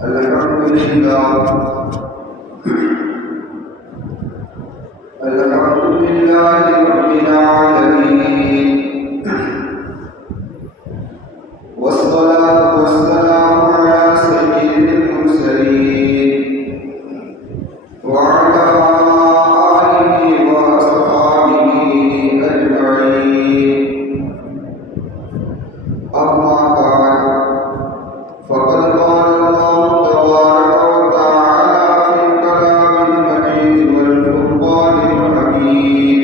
الحمد لله رب العالمين والصلاة والسلام على سيد المرسلين وعلى آله وأصحابه أجمعين. أما بعد فقد قال الله تبارك وتعالى في الكلام المجيد والفرقان الحميد: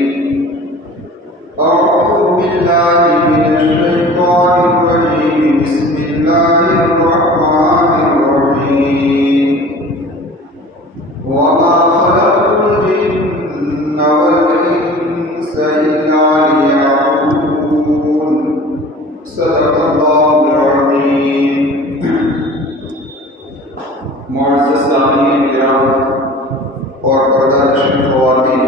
أعوذ بالله من الشيطان الرجيم. بسم الله الرحمن الرحيم. وما خلقت الجن والإنس إلا ليعبدون. صدق الله العظيم. معزز سامعین کرام اور پردہ نشین خواتین،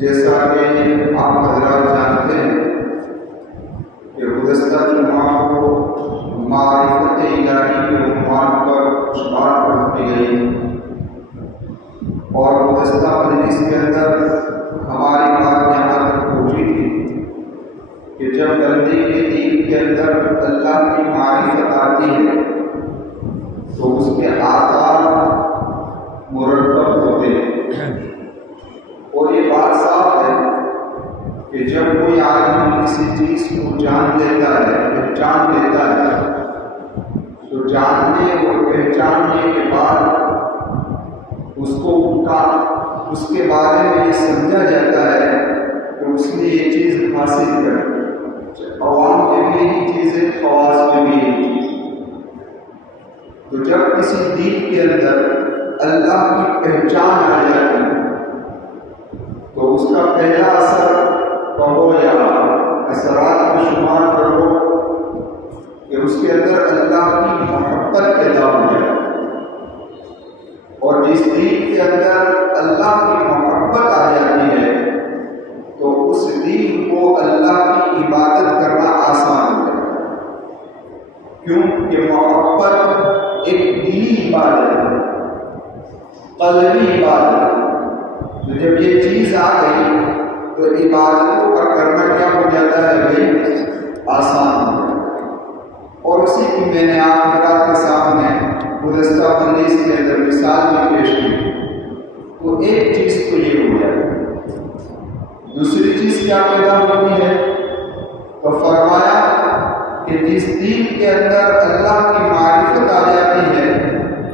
جیسا کہ آپ حضرات جانتے ہیں کہ گزشتہ جمعہ کو معرفت الہی کے عنوان پر شمار پڑھی گئی اور گزشتہ مجلس کے اندر ہماری بات یہاں تک پہنچی تھی کہ جب بندے کے دین کے اندر اللہ کی معرفت آتی ہے تو اس کے آثار مرتب ہوتے ہیں، اور یہ بات صاف ہے کہ جب کوئی آدمی کسی چیز کو جان لیتا ہے، پہچان لیتا ہے، تو جاننے اور پہچاننے کے بعد اس کو اس کے بارے میں یہ سمجھا جاتا ہے کہ اس نے یہ چیز حاصل کر، عوام کے بھی یہی چیز ہے، خواص میں بھی یہی چیز. تو جب کسی دین کے اندر اللہ کی پہچان آ جاتی تو اس کا پہلا اثر کہو یا اثرات میں شمار کرو کہ اس کے اندر اللہ کی محبت پیدا ہو جائے، اور جس دین کے اندر اللہ کی محبت آ جاتی ہے تو اس دین کو اللہ کی عبادت کرنا آسان ہو جائے، کیونکہ محبت ایک دینی عبادت ہے، قلبی عبادت. تو جب یہ چیز آ گئی تو عبادتوں کا کرنا کیا ہو جاتا ہے بھائی؟ آسان ہو جاتا ہے. اور اسی کی میں نے آپ کے سامنے گزشتہ مجلس کے اندر مثال بھی پیش کی. تو ایک چیز تو یہ ہو جاتی ہے. دوسری چیز کیا پیدا ہوتی ہے؟ تو فرمایا کہ جس دین کے اندر اللہ کی معرفت آ جاتی ہے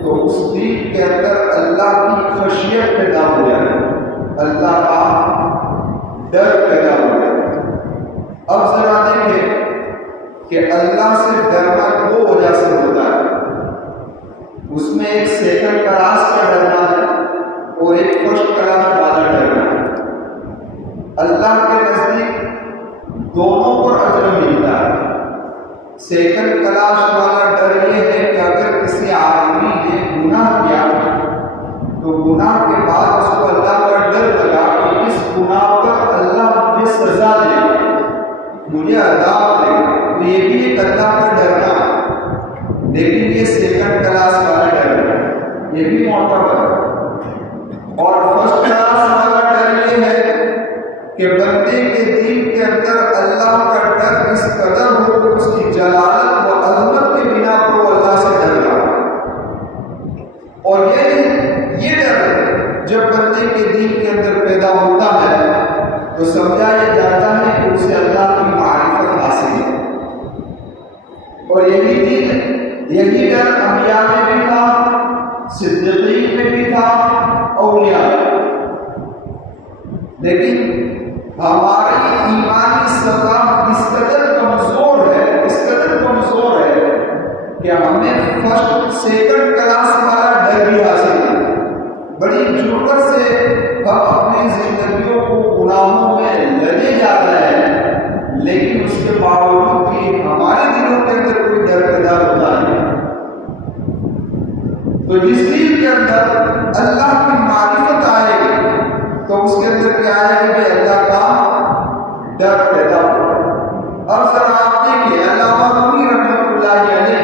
تو اس دین کے اندر اللہ کی خشیت پیدا ہو جاتی ہے، اللہ کا ڈر پیدا ہو جاتا ہے. اب ذرا دیکھیں کہ اللہ سے ڈرنا دو وجہ سے ہوتا ہے. اس میں ایک سیکنڈ کلاس کا ڈرنا ہے اور ایک فرسٹ کلاس والا ڈرنا ہے. اللہ کے نزدیک دونوں پر اجر ملتا ہے. سیکنڈ کلاس والا ڈر یہ ہے کہ اگر کسی آدمی نے گناہ کیا تو گناہ کے بعد اس کو اللہ کا ڈر لگا کہ اس گناہ پر اللہ مجھے سزا دے، مجھے عذاب دے، تو یہ بھی ایک اللہ کا ڈرنا ہے. لیکن یہ سیکنڈ کلاس والا ڈر ہے، یہ بھی معتبر ہے. اور فرسٹ کلاس والا ڈر یہ ہے کہ بندے کے دل کے اندر اللہ کا ڈر اس قدر ہو کہ اس کی جلالت و عظمت کے بنا پر وہ اللہ سے ڈر رہا. اور یہ ڈر جب بندے کے دل کے اندر پیدا ہوتا ہے تو سمجھا یہ جاتا ہے کہ اسے اللہ کی معرفت حاصل ہے. اور یہی ڈر انبیاء میں بھی تھا، صدیقین میں بھی تھا، اولیاء میں. لیکن ہماری ایمانی سطح اس قدر کمزور ہے کہ ہمیں فرسٹ سیکنڈ کلاس والا ڈر بھی حاصل ہے. بڑی جرأت سے ہم اپنی زندگیوں کو گناہوں میں لگے جا رہے ہیں، لیکن اس کے باوجود بھی ہمارے دلوں کے اندر کوئی ڈر پیدا ہوتا ہے. تو جس دل کے اندر اللہ کی معرفت آئے گی تو اس کے اندر کیا ہے کہ اللہ کا ڈر پیدا ہو. اب ذرا آپ دیکھیے علامہ رومی رحمۃ اللہ علیہ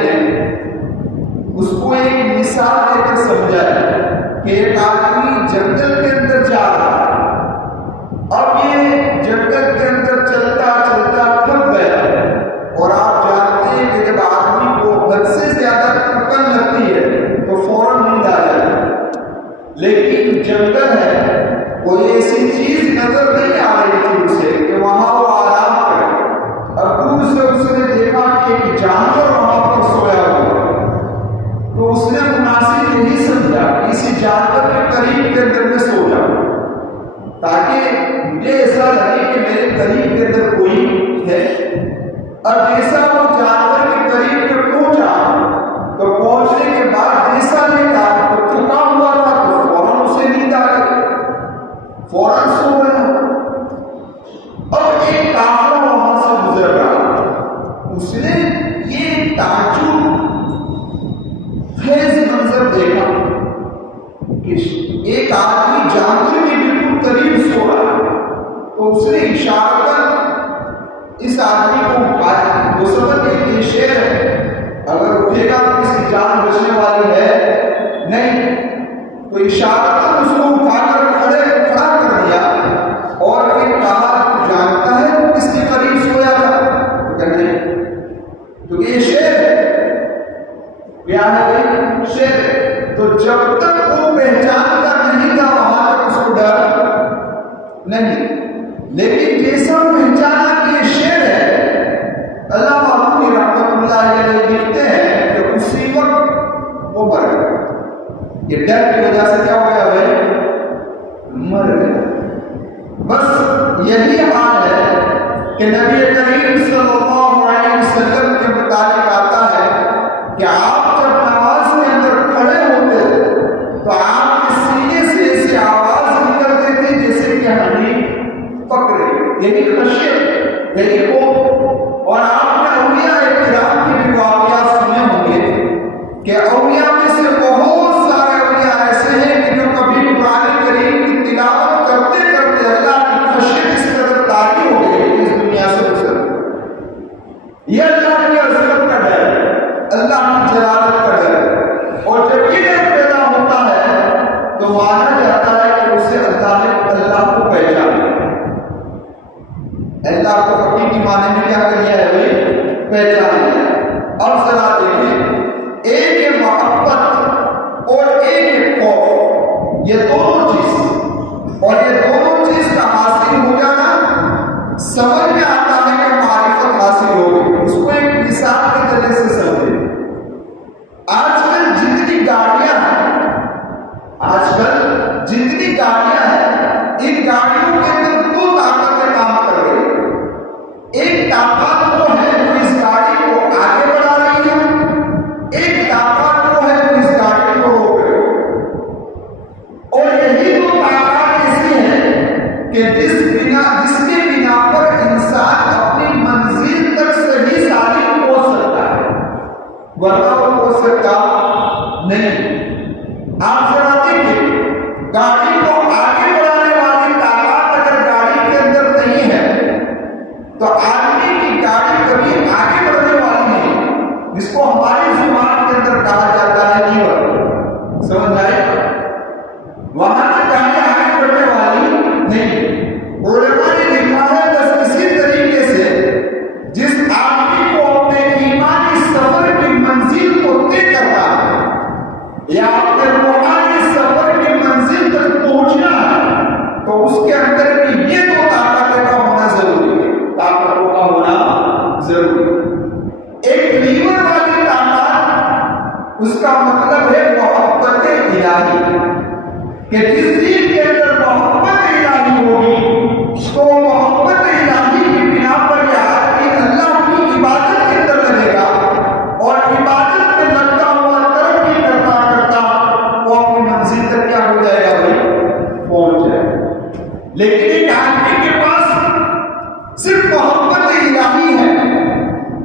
مثال دے کر سمجھائے کہ ایک آدمی جنگل کے اندر جا رہا ہے، اب یہ جنگل کے اندر چلتا چلتا تھک گیا، اور آپ جانتے ہیں کہ جب آدمی کو حد سے زیادہ تھکن لگتی ہے تو فوراً نیند آ جاتی ہے، لیکن جنگل ہے، کوئی ایسی چیز نظر نہیں آ رہی تھی اسے کہ وہاں وہ آرام کرے۔ اب دور سے اس نے دیکھا کہ ایک جانور وہاں پر سویا ہوا، تو اس نے مناسب یہی سمجھا کہ اسی جانور کے قریب کے اندر میں سو جاؤں تاکہ مجھے ایسا لگے کہ میرے قریب کے اندر کوئی ہے۔ اب جیسا وہ جانور کے قریب میں پہنچا تو پہنچنے کے بعد جیسا دیکھا تو تھکا ہوا تھا تو فوراً اسے نیند آ گئی، فوراً سو گیا۔ اب ایک کافر وہاں سے گزر رہا، اس نے یہ تعجب خیز منظر دیکھا کہ ایک آدمی جانور کے بالکل قریب سو رہا ہے، تو اس نے اشارہ کر اس آدمی کو اٹھایا۔ وہ سمجھ گئے کہ یہ شیر ہے، اگر اٹھے گا تو اس کی جان بچنے والی ہے نہیں، تو اشارہ کر اس کو اٹھا کر کھڑا کر دیا اور پھر کہا جانتا ہے وہ کس کے قریب سویا تھا؟ کہ نہیں، تو یہ شیر ہے، کیا ہے بھائی؟ شیر ہے۔ تو جب تک وہ پہچان کر نہیں تھا وہاں تک اس کو ڈر نہیں، لیکن جیسا پہچانا کہ یہ شیر ہے، اللہ معلومی رحمت اللہ علیہ لکھتے ہیں کہ اسی وقت وہ مر گیا۔ یہ ڈر کی وجہ سے کیا ہو گیا بھائی؟ مر گیا۔ بس یہی حال ہے کہ نبی کریم صلی اللہ علیہ وسلم کے متعلق آتا ہے کہ آپ جب نماز کے اندر کھڑے ہوتے تو آپ کے سینے سے ایسی آواز نکلتی تھی جیسے کہ ہڈی پکڑے، یہی خشیت، یہی خوف۔ اور آپ نے اولیاء کرام کے بھی واقعات سنے ہوں گے کہ اولیاء میں سے بہت سارے اولیاء ایسے ہیں کہ جو کبھی قرآن کریم کی تلاوت کرتے کرتے اللہ کی خشیت اس قدر طاغی ہو گئی کہ اس دنیا سے گزر گئے۔ یہ اللہ کی عظمت کا ڈر ہے، اللہ کی جلالت کا ڈر ہے، اور جب یہ ڈر پیدا ہوتا ہے تو مانا جاتا ہے کہ اسے اللہ نے اللہ کو پہچانا، اللہ کو حقیقی معنی میں کیا کر لیا ہے بھائی؟ پہچان لیا۔ اب ذرا دیکھیں، ایک ہے محبت اور ایک ہے خوف، یہ دونوں چیز، اور یہ دونوں چیز کا حاصل ہو جانا سمجھ میں آتا ہے کہ معرفت حاصل ہو گئی۔ اس کو ایک مثال کے ذریعے سے سمجھیں۔ آج کل جتنی گاڑیاں ہیں، آج کل جتنی گاڑیاں ہیں، ان گاڑیوں کے اندر دو طاقتیں کام کر رہی ہیں۔ ایک طاقت وہ ہے جو اس گاڑی کو آگے بڑھا رہی ہے، ایک طاقت وہ ہے جو اس گاڑی کو روک رہی ہے، اور یہی دو طاقت ایسی ہیں کہ جس کے بنا پر انسان اپنی منزل تک صحیح سالم پہنچ سکتا ہے، ورنہ وہ پہنچ سکتا نہیں۔ آپ ذرا دیکھیں، گاڑی کو آگے بڑھانے والی طاقت اگر گاڑی کے اندر نہیں ہے تو آدمی کی گاڑی کبھی آگے بڑھنے والی نہیں، جس کو ہماری زبان کے اندر کہا جاتا ہے لیور، سمجھ آئے؟ وہاں کی گاڑی آگے بڑھنے والی نہیں۔ علماء نے لکھا ہے بس اسی طریقے سے جس آدمی کو اپنے ایمانی سفر کی منزل کو طے کرنا ہے یا اپنے روحانی سفر کی منزل تک پہنچنا ہے تو اس کے اندر بھی یہ دو طاقتیں کا ہونا ضروری ہے، طاقتوں کا ہونا ضروری ہے۔ ایک لیور والی طاقت، اس کا مطلب ہے محبت الہی، کہ جس دین کے اندر محبت الہی ہوگی تو محبت الہی کی بنا پر یہ آدمی اللہ کی عبادت کے اندر لگے گا، اور عبادت میں لگتا ہوا ترقی کرتا کرتا وہ اپنی منزل تک کیا ہو جائے گا بھائی؟ پہنچ جائے گا۔ لیکن ایک آدمی کے پاس صرف محبت الہی ہے،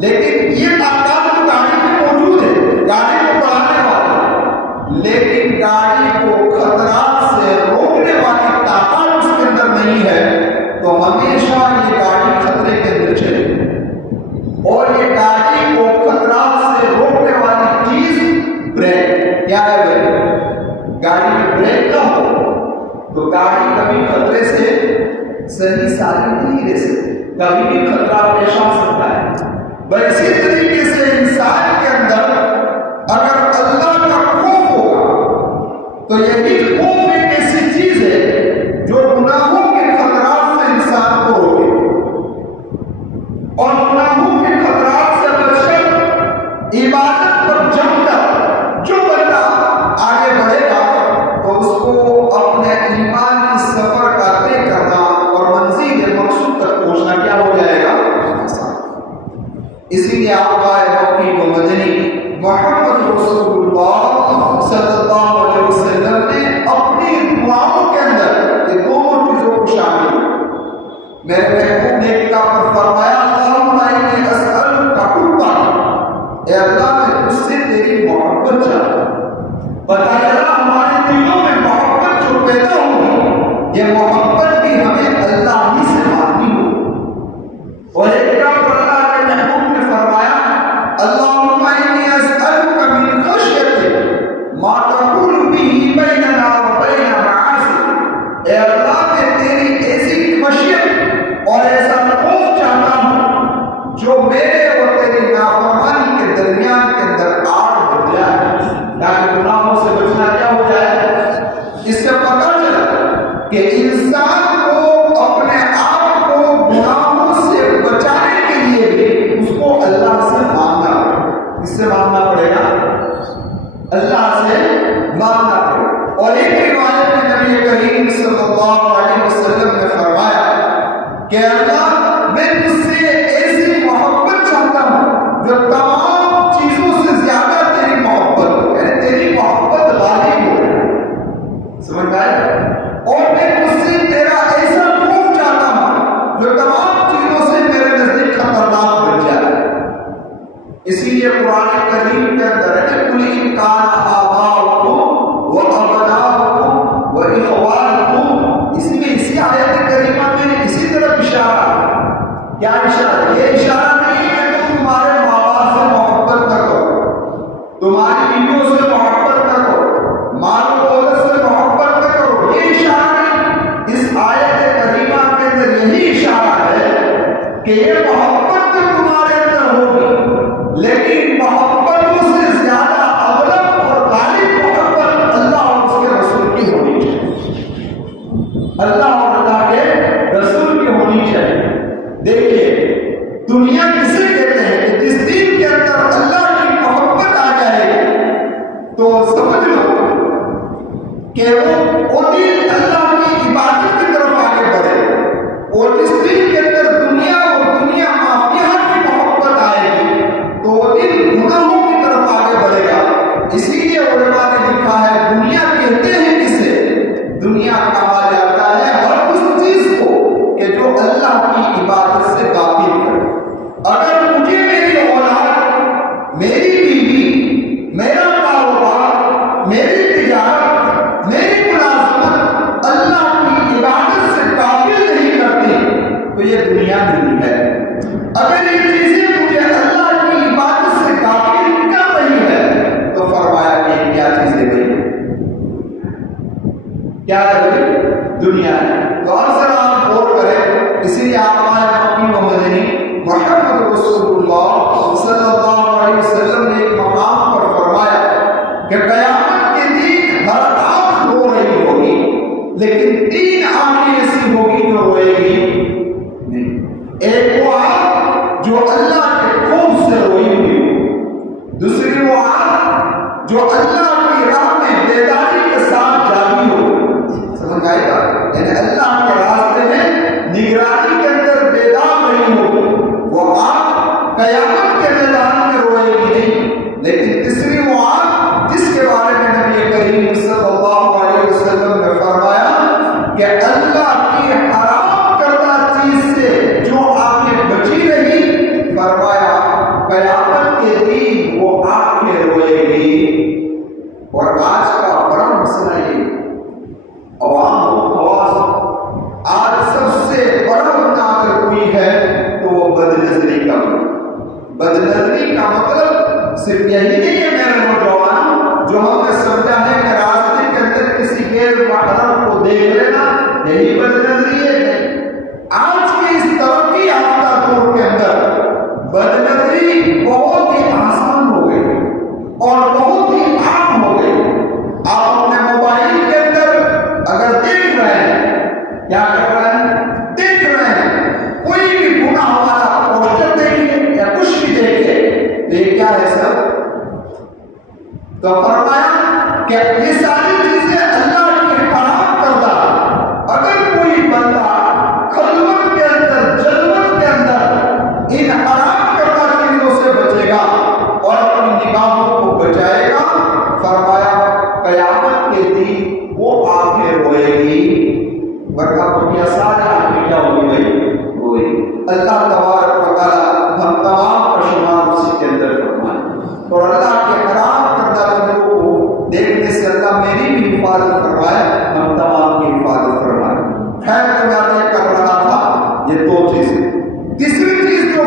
لیکن یہ طاقت تو گاڑی میں موجود ہے، گاڑی کو بڑھانے والا، لیکن گاڑی کو خطرات سے روکنے والی طاقت اس کے اندر نہیں ہے، تو ہمیشہ کبھی بھی خطرہ پیش آ سکتا ہے۔ ویسے طریقے سے انسان کے اندر اگر اللہ کا خوف ہوگا تو یہی خوف ایک ایسی چیز ہے جو گناہوں کے خطرات سے انسان کو روکے، اور گناہوں کے خطرات سے بچ کر عبادت پر جم کر جو بندہ آگے بڑھے گا تو اس کو اپنے ایمان کی سفر کا طے کرنا اور منزل مقصود تک پہنچنا کیا ہو جائے گا۔ اسی لیے آقا مکی و مدنی محمد رسول اللہ صلی اللہ علیہ وسلم نے اپنی دعاؤں کے اندر یہ دونوں چیزوں کو شامل میرے محبوب نے کتاب پر فرمایا اللہم انی اسألک حبک، اے اللہ میں تجھ سے تیری محبت چاہتا ہوں۔ پتہ چلا ہمارے دلوں میں محبت جو پیدا ہوگی یہ محبت بھی ہمیں اللہ ہی سے مانگنی ہوگی۔ اور ایک جگہ پر اللہ کے محبوب نے فرمایا اللہم انی اسألک من خشیتک ما تحول بہ بیننا و بین معاصیک، اے اللہ میں تیری ایسی خشیت اور ایسا خوف چاہتا ہوں جو میرے اور تیری نافرمانی کے درمیان کے اندر آڑ بن جائے، تاکہ گناہوں سے بچنا کیا ہو جائے۔ اس سے پتہ چلا کہ انسان کو اپنے آپ کو گناہوں سے بچانے کے لیے بھی اس کو اللہ سے مانگنا پڑے۔ اس سے مانگنا پڑے گا، اللہ سے مانگنا پڑے گا۔ اور ایک روایت میں نبی کریم صلی اللہ علیہ وسلم نے فرمایا کہ اللہ میں تجھ سے ایسی محبت چاہتا ہوں جو تمام چیزوں سے زیادہ تیری محبت ہو، یعنی تیری محبت غالب ہو، سمجھ آئے؟ اور میں تجھ سے تیرا ایسا خوف چاہتا ہوں جو تمام چیزوں سے میرے نزدیک خطرناک بن جائے۔ اسی لیے قرآن کریم کے اندر ہے قل ان کان آباؤکم و ابناؤکم و اخوانکم، اسی میں اسی آیت کریمہ میں اسی طرف اشارہ ہے۔ کیا اشارہ؟ یہ اشارہ نہیں ہے کہ تم تمہارے ماں باپ سے محبت نہ کرو، تمہاری بیویوں سے محبت نہ کرو، مال و دولت سے محبت نہ کرو، یہ اشارہ نہیں۔ اس آیت کریمہ کے اندر یہی اشارہ ہے کہ یہ محبت تو تمہارے اندر ہوگی، لیکن محبتوں سے زیادہ اغلب اور غالب محبت اللہ اور اس کے رسول کی ہونی چاہیے، اللہ اور اللہ کے رسول کی ہونی چاہیے۔ دیکھیے دنیا کسے کہتے ہیں کہ جس دن کے اندر اللہ کی محبت آ جائے تو سمجھ لو کہ وہ دن اللہ کی عبادت کی طرف آگے بڑھے، اور جس دن کے اندر دنیا اور دنیا مافیہ کی محبت آئے گی تو وہ دن گناہوں کی طرف آگے بڑھے گا۔ اسی لیے علماء نے لکھا ہے دنیا کہتے ہیں کسے؟ دنیا کہا جاتا ہے ہر اس چیز کو کہ جو اللہ کی عبادت سے غافل ہے۔ اگر مجھے میری اولاد، میری بیوی، میرا کاروبار، میری تجارت، میری ملازمت اللہ کی عبادت سے قابل نہیں کرتی تو یہ دنیا نہیں ہے۔ اگر یہ چیزیں مجھے اللہ کی عبادت سے قابل کر رہی ہے تو فرمایا کہ کیا چیزیں گئی، کیا ہے؟ دنیا ہے۔ تو اکثر آپ غور کریں، اسی لیے آقا مکی و مدنی محمد رسول اللہ صلی اللہ علیہ وسلم نے ایک مقام پر فرمایا کہ قیامت کے دن ہر آنکھ رو رہی ہوگی لیکن تین آنکھیں ایسی ہوگی جو روئے گی نہیں۔ ایک وہ آنکھ جو اللہ کے خوف سے روئی ہوئی، دوسری وہ آنکھ جو اللہ کی راہ میں بیداری کے ساتھ جاگی ہو، سمجھ آئے گا؟ یعنی اللہ کے راستے میں نگرانی کے اندر بیدار نہیں ہو، وہ آنکھ قیامت کے میدان میں روئے گی نہیں۔ لیکن تیسری وہ آنکھ جس کے بارے میں نبی کریم صلی اللہ علیہ وسلم نے فرمایا کہ اللہ کی حرام کردہ چیز سے جو آنکھیں بچی رہی، فرمایا قیامت کے دن وہ آنکھیں روئے گی۔ اور آج کا بڑا مسئلہ یہ عوام و خواص، آج سب سے بڑا گناہ اگر کوئی ہے تو وہ بد نظری کا بد نظری کا مطلب صرف یہی نہیں ہے میرے نوجوان جو ہم نے سمجھا ہے کہ راستے کے اندر کسی غیر محرم کو دیکھ لینا یہی بد نظری ہے۔ آج کی اس ترقی تو فرمایا کہ یہ ساری چیزیں اللہ کی حرام کردہ، اگر کوئی بندہ خلوت کے اندر، جلوت کے اندر ان حرام کردہ چیزوں سے بچے گا اور اپنی نگاہوں کو بچائے گا، فرمایا قیامت کے دن وہ آنکھیں روئے گی، ورنہ دنیا سارے آنکھیں کیا ہوگی بھائی؟ روئے گی۔ اللہ تبارک و تعالیٰ ہم تمام کا شمار اسی کے اندر فرمائے، اور اللہ کے حرام کردہ چیزوں کو دیکھنے سے اللہ میری بھی حفاظت فرمائے، ہم تمام کی حفاظت فرمائے۔ خیر تو میں کر رہا تھا یہ دو چیزیں۔ تیسری چیز جو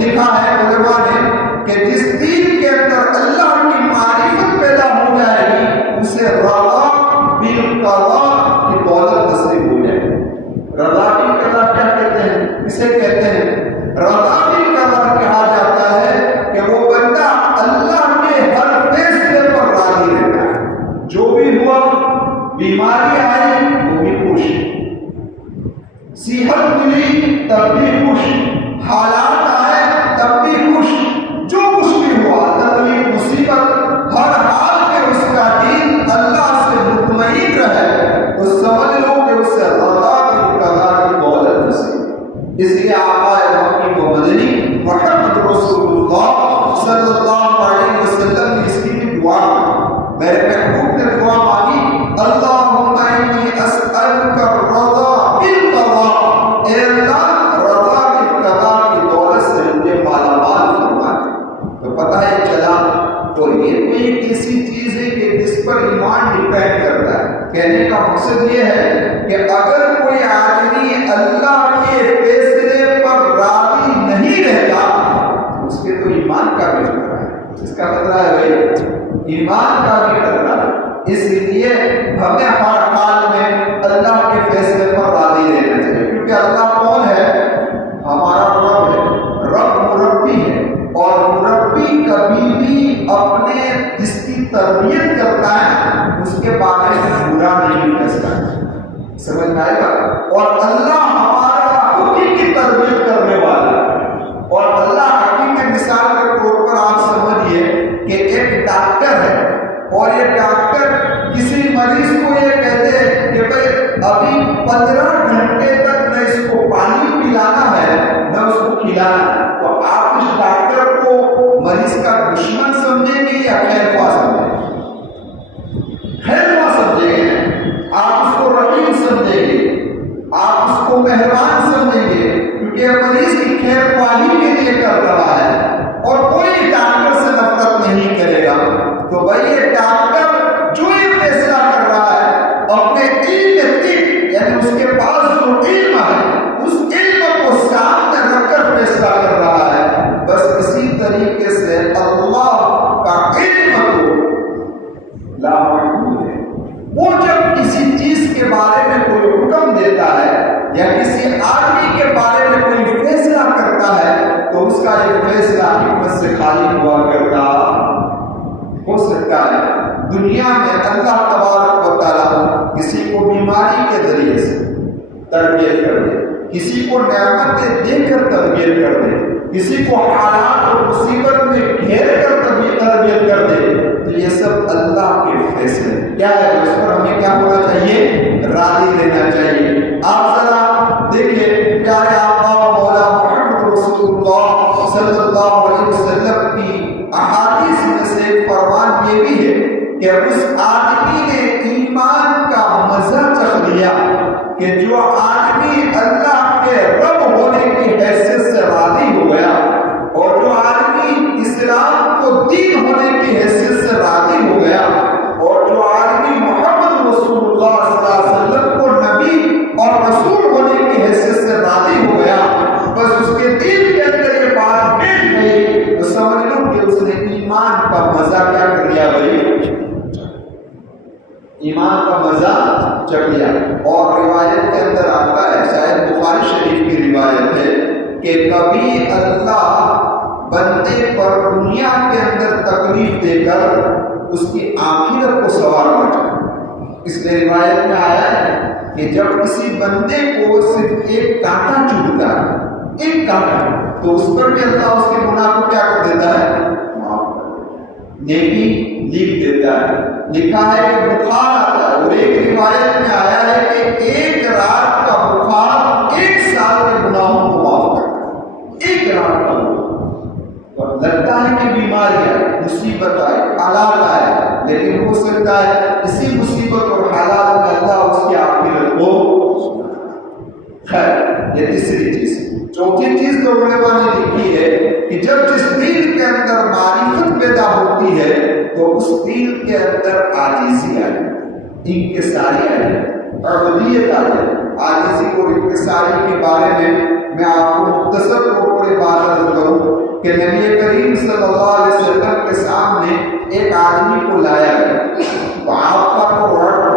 لکھا ہے علماء نے کہ جس دین کے اندر اللہ کی معرفت پیدا ہو جائے گی اسے رضا بالقضاء کی دولت نصیب ہو جائے گی۔ رضا بالقضاء کیا کہتے ہیں؟ اسے کہتے ہیں رضا بالقضاء کہا جاتا ہے کہ وہ بندہ اللہ کے ہر فیصلے پر راضی رہتا ہے، جو بھی ہوا، بیماری آئی وہ بھی خوش، صحت ملی تب بھی خوش، حالات آئے تب بھی خوش، جو کچھ بھی ہوا، تکلیف مصیبت، ہر حال میں اس کا دین اللہ سے مطمئن رہے، تو سمجھ لو کہ اس سے رضا بالقضاء کی دولت نصیب۔ اس لیے آقا مکی و مدنی محمد رسول اللہ صلی اللہ علیہ وسلم نے اس کی دعا، میرے محبوب نے دعا مانگی، اللہم انی اسألک الرضا بالقضاء، اے اللہ رضا بالقضاء کی دولت سے مجھے مالا مال فرما دے۔ تو پتہ ہے چلا تو یہ کوئی ایک ایسی چیز ہے کہ جس پر ایمان ڈیپینڈ کرتا ہے۔ کہنے کا مقصد یہ ہے کہ اگر کوئی آدمی اللہ کے فیصلے پر راضی نہیں رہتا اس کے تو ایمان کا بھی خطرہ ہے۔ اس کا خطرہ ہے بھائی، ایمان کا بھی خطرہ ہے۔ اس لیے ہمیں ہر حال میں اللہ کے فیصلے پر راضی رہنا چاہیے، کیونکہ اللہ کون ہے؟ ہمارا رب ہے، رب مربی ہے، اور مربی کبھی بھی اپنے جس کی تربیت کرتا ہے اس کے بارے میں برا نہیں کہتا، سمجھ میں آئے گا؟ اور اللہ ہمارا حقیقی تربیت کرنے والا ہے، اور اللہ حقیقی مثال کے طور پر آپ سمجھیے کہ ایک ڈاکٹر ہے، اور یہ ڈاکٹر کسی مریض کو یہ کہتے ہیں کہ بھائی ابھی 15 گھنٹے تک نہ اس کو پانی پلانا ہے نہ اس کو کھلانا ہے، تو آپ اس ڈاکٹر کو مریض کا دشمن سمجھیں گے یا خیر خواہ سمجھیں گے؟ خیر خواہ سمجھیں گے، آپ اس کو رحیم سمجھیں گے، آپ اس کو مہربان سمجھیں گے، کیونکہ مریض کی خیر خواہی کے لیے کر رہا ہے، اور کوئی ڈاکٹر سے نفرت نہیں کرے گا۔ تو بھائی یہ ڈاکٹر جو یہ فیصلہ کر رہا ہے اپنے علم طب، یعنی اس کے پاس جو علم ہے اس علم کو سامنے رکھ کر فیصلہ کر رہا ہے، بس اسی طریقے سے اللہ کا علم تو لامحدود ہے۔ وہ جب کسی چیز کے بارے میں کوئی حکم دیتا ہے یا کسی آدمی کے بارے میں کوئی فیصلہ کرتا ہے تو اس کا یہ فیصلہ حکمت سے خالی ہوا کرتا ہو سکتا ہے۔ دنیا میں اللہ تبارک و تعالیٰ کسی کو بیماری کے ذریعے سے تربیت کر دے، کسی کو نعمتیں دے کر تربیت کر دے، کسی کو حالات اور مصیبت میں گھیر کر تربیت کر دے، تو یہ سب اللہ کے فیصلے کیا ہے، اس پر ہمیں کیا ہونا چاہیے؟ راضی رہنا چاہیے۔ آپ ذرا دیکھیں پیارے آقا و مولا محمد رسول اللہ صلی اللہ علیہ وسلم کی احادیث میں سے فرمان یہ بھی ہے کہ اس آدمی نے ایمان کا مزہ چکھ لیا کہ جو آدمی اللہ کے رب ہونے کی حیثیت سے راضی ہو گیا، اور جو آدمی اسلام کو دین ہونے کی حیثیت سے راضی ہو گیا، اور جو آدمی محمد رسول اللہ صلی اللہ علیہ وسلم کو نبی اور رسول ہونے کی حیثیت سے راضی ہو گیا، بس اس کے دل کے اندر یہ بات بیٹھ گئی تو سمجھ لو کہ اس نے ایمان کا مزہ کیا کر لیا بھائی؟ ایمان کا مزہ چکھ لیا۔ اور روایت کے اندر آتا ہے، شاید بخاری شریف کی روایت ہے، کہ کبھی اللہ بندے پر دنیا کے اندر تکلیف دے کر اس کی آخرت کو سنوارنا چاہتا۔ اس لیے روایت میں آیا ہے کہ جب کسی بندے کو صرف ایک کانٹا چبھتا ہے، ایک کانٹا، تو اس پر بھی اللہ اس کے گناہ کو کیا کر دیتا ہے؟ معاف کر دیتا ہے۔ نیکی لکھ دیتا ہے۔ لکھا ہے کہ بخار آتا ہے، اور ایک روایت میں آیا ہے کہ ایک رات کا بخار 1 سال کے گناہوں کو معاف کرتا ہے۔ ایک رات کا بخار لگتا ہے کہ بیماری ہے، مصیبت آئے، حالات آئے، لیکن ہو سکتا ہے اسی مصیبت اور حالات میں اللہ اس کی آخرت کو خیر۔ یہ تیسری چیز۔ چوتھی چیز تو علماء نے لکھی ہے کہ جب جس دل کے اندر معرفت پیدا ہوتی ہے تو اس دل کے اندر عاجزی آئے، انکساری آئے، عبودیت آئے۔ عاجزی اور انکساری کے بارے میں آپ کو مختصر طور پر بات عرض کروں کہ نبی کریم صلی اللہ علیہ وسلم کے سامنے ایک آدمی کو لایا گیا، تو آپ کا تو روح تھا،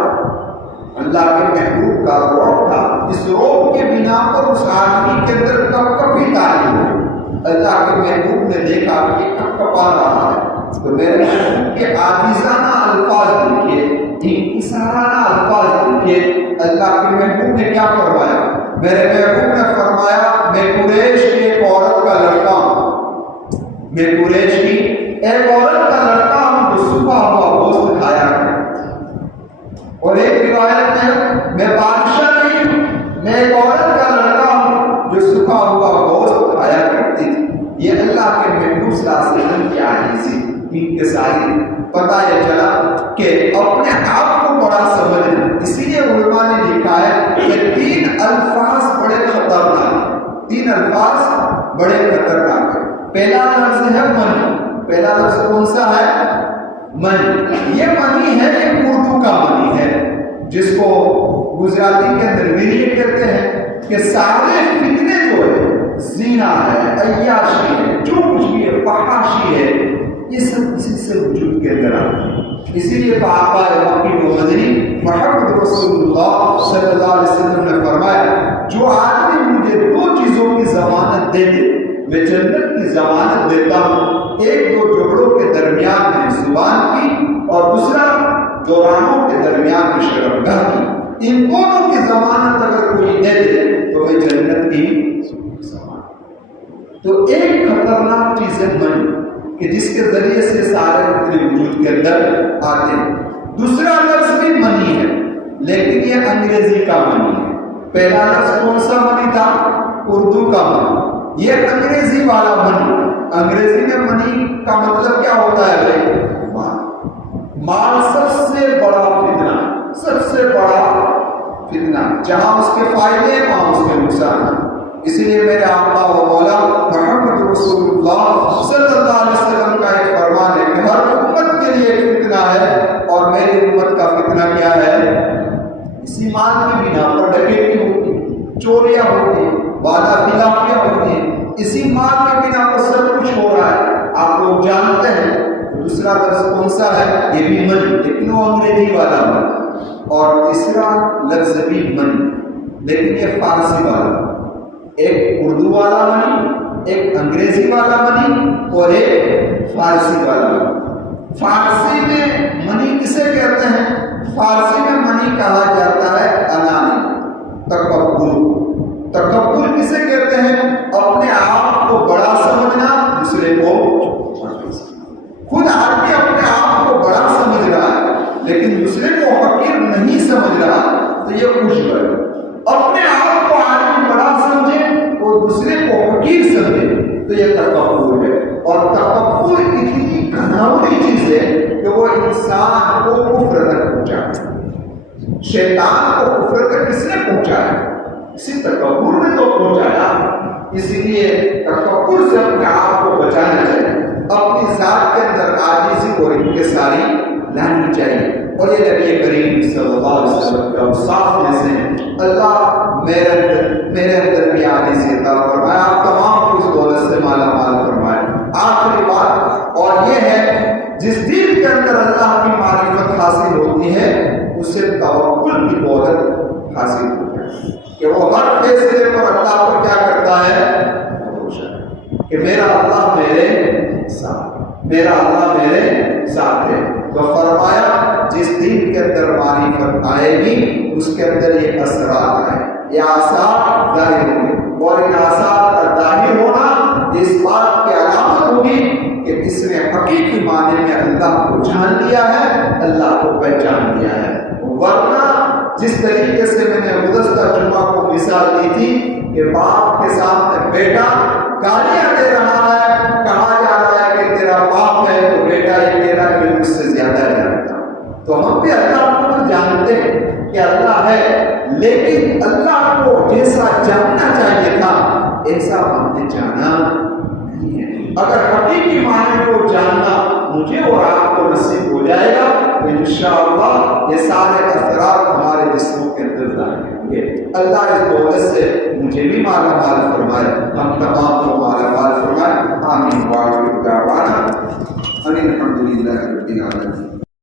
اللہ کے محبوب کا روح تھا۔ اس روح کے بنا پر اس آدمی کے اندر کپکپی تعلیم ہوئی۔ اللہ کے محبوب نے دیکھا کہ کپکپا رہا ہے، تو میرے محبوب کے عاجزانہ الفاظ لکھے، انکسارانہ الفاظ لکھے۔ اللہ کے محبوب نے کیا فرمایا؟ میرے محبوب نے فرمایا میں قریش کی ایک عورت کا لڑکا ہوں، میں قریش کی ایک عورت کا لڑکا ہوں جو صبح ہوا گوشت کھایا ہے۔ اور ایک روایت میں بادشاہ نہیں ہوں، میں ایک عورت کا لڑکا ہوں جو سکھا ہوا گوشت کھایا کرتی تھی۔ یہ اللہ کے محبوب صلی اللہ علیہ وسلم کی عاجزی، انکساری۔ پتہ یہ چلا کہ اپنے آپ کو بڑا سمجھنا۔ اسی لیے علماء نے لکھا ہے کہ 3 الفاظ بڑے خطرناک ہیں، 3 الفاظ بڑے خطرناک ہیں۔ پہلا لفظ ہے منی۔ پہلا لفظ کون سا ہے؟ منی۔ یہ منی ہے، یہ اردو کا منی ہے، جس کو گجراتی کے اندر ویری کہتے ہیں کہ سارے فتنے جو ہے، زنا ہے، عیاشی ہے، جو کچھ بھی ہے، فحاشی ہے، یہ سب اسی سے وجود کے اندر آتے ہیں۔ اسی لیے تو آقا مکی و مدنی محمد رسول اللہ صلی اللہ علیہ وسلم نے فرمایا جو آدمی مجھے 2 چیزوں کی ضمانت دے دے میں جنت کی ضمانت دیتا ہوں، ایک 2 جھگڑوں کے درمیان میں زبان کی، اور دوسرا دورانوں کے درمیان میں شرمگاہ کی۔ ان دونوں کی ضمانت اگر کوئی دے دے تو میں جنت کی ضمانت۔ تو ایک خطرناک چیز ہے منی، کہ جس کے ذریعے سے سارے اپنے وجود کے اندر آتے ہیں۔ دوسرا لفظ بھی منی ہے، لیکن یہ انگریزی کا منی ہے۔ پہلا لفظ کون سا منی تھا؟ اردو کا منی۔ یہ انگریزی والا منی۔ انگریزی میں منی کا مطلب کیا ہوتا ہے بھائی؟ مال سب سے بڑا فتنہ، سب سے بڑا فتنہ، جہاں اس کے فائدے وہاں اس کے نقصان۔ اسی لیے میرے آقا و مولا محمد رسول اللہ صلی اللہ علیہ وسلم کا ایک فرمان ہے کہ ہر امت کے لیے ایک فتنہ ہے، اور میری امت کا فتنہ کیا ہے؟ اسی مال کی بنا پر ڈکیتی ہوتی، چوریاں ہوتی، وعدہ خلافیاں ہوتی، اسی مال کے بنا پر سب کچھ ہو رہا ہے، آپ لوگ جانتے ہیں۔ دوسرا لفظ کون سا ہے؟ یہ بھی منی، لیکن وہ انگریزی والا منی۔ اور تیسرا لفظ بھی منی، لیکن یہ فارسی والا۔ ایک اردو والا منی، ایک انگریزی والا منی، اور ایک فارسی والا منی۔ فارسی میں منی کسے کہتے ہیں؟ فارسی میں منی کہا جاتا ہے انانی، تکبر۔ تکبر کسے کہتے ہیں؟ اپنے آپ کو بڑا سمجھنا، دوسرے کو خود آدمی اپنے آپ کو بڑا سمجھ رہا ہے لیکن دوسرے کو حقیر نہیں سمجھ رہا، تو یہ خوش ہے۔ اپنے آپ کو آدمی بڑا سمجھے اور دوسرے کو حقیر سمجھے تو یہ تکبر ہے۔ اور تکبر اتنی گھناؤنی چیز ہے کہ وہ انسان کو کفر تک پہنچاتا۔ شیطان کو کفر تک کس نے پہنچایا؟ اسی تکبر نے تو پہنچایا۔ اسی لیے تکبر سے اپنے آپ کو بچانا چاہیے، اپنی ذات کے اندر عاجزی اور انکساری لانی چاہیے۔ اور یہ نبی کریم صلی اللہ علیہ وسلم کے اوصاف میں سے اللہ میرے اندر بھی عاجزی عطا فرمائے، آپ تمام کو اس دولت سے مالا مال فرمائے۔ آخری بات اور یہ ہے، جس دل کے اندر اللہ کی معرفت حاصل ہوتی ہے اسے توکل کی دولت حاصل ہوتی ہے کہ وہ ہر فیصلے پر اللہ کو کیا کرتا ہے؟ کہ میرا اللہ میرے ساتھ، میرا اللہ میرے ساتھ ہے۔ تو فرمایا جس دن کے اندر معرفت آئے گی اس کے اندر یہ اثرات آئے، یہ آثار ظاہر ہوں گے، اور ان آثار کا ظاہر ہونا اس بات کی علامت ہوگی کہ اس نے حقیقی معنی میں اللہ اللہ کو جان لیا ہے، اللہ کو پہچان لیا ہے۔ ورنہ جس طریقے سے میں نے گزشتہ جمعہ کو مثال دی تھی کہ باپ کے سامنے بیٹا گالیاں دے رہا ہے، کہا جا رہا ہے کہ تیرا باپ ہے، تو بیٹا یہ کہہ رہا ہے کہ مجھ سے زیادہ جانتا، تو ہم بھی اللہ کو تو جانتے ہیں کہ اللہ ہے، لیکن اللہ کو جیسا جاننا چاہیے تھا ایسا ہم نے جانا نہیں ہے۔ اگر حقیقی معنی کو جاننا مجھے اور آپ کو نصیب ہو جائے گا تو انشاءاللہ یہ سارے اثرات ہمارے جسموں کے اندر ظاہر ہوں گے۔ اللہ اس دولت سے مجھے بھی مالا مال فرمائے، ہم تمام کو مالا مال فرمائے۔ آمین۔ وآخر دعوانا ان الحمد للہ رب العالمین۔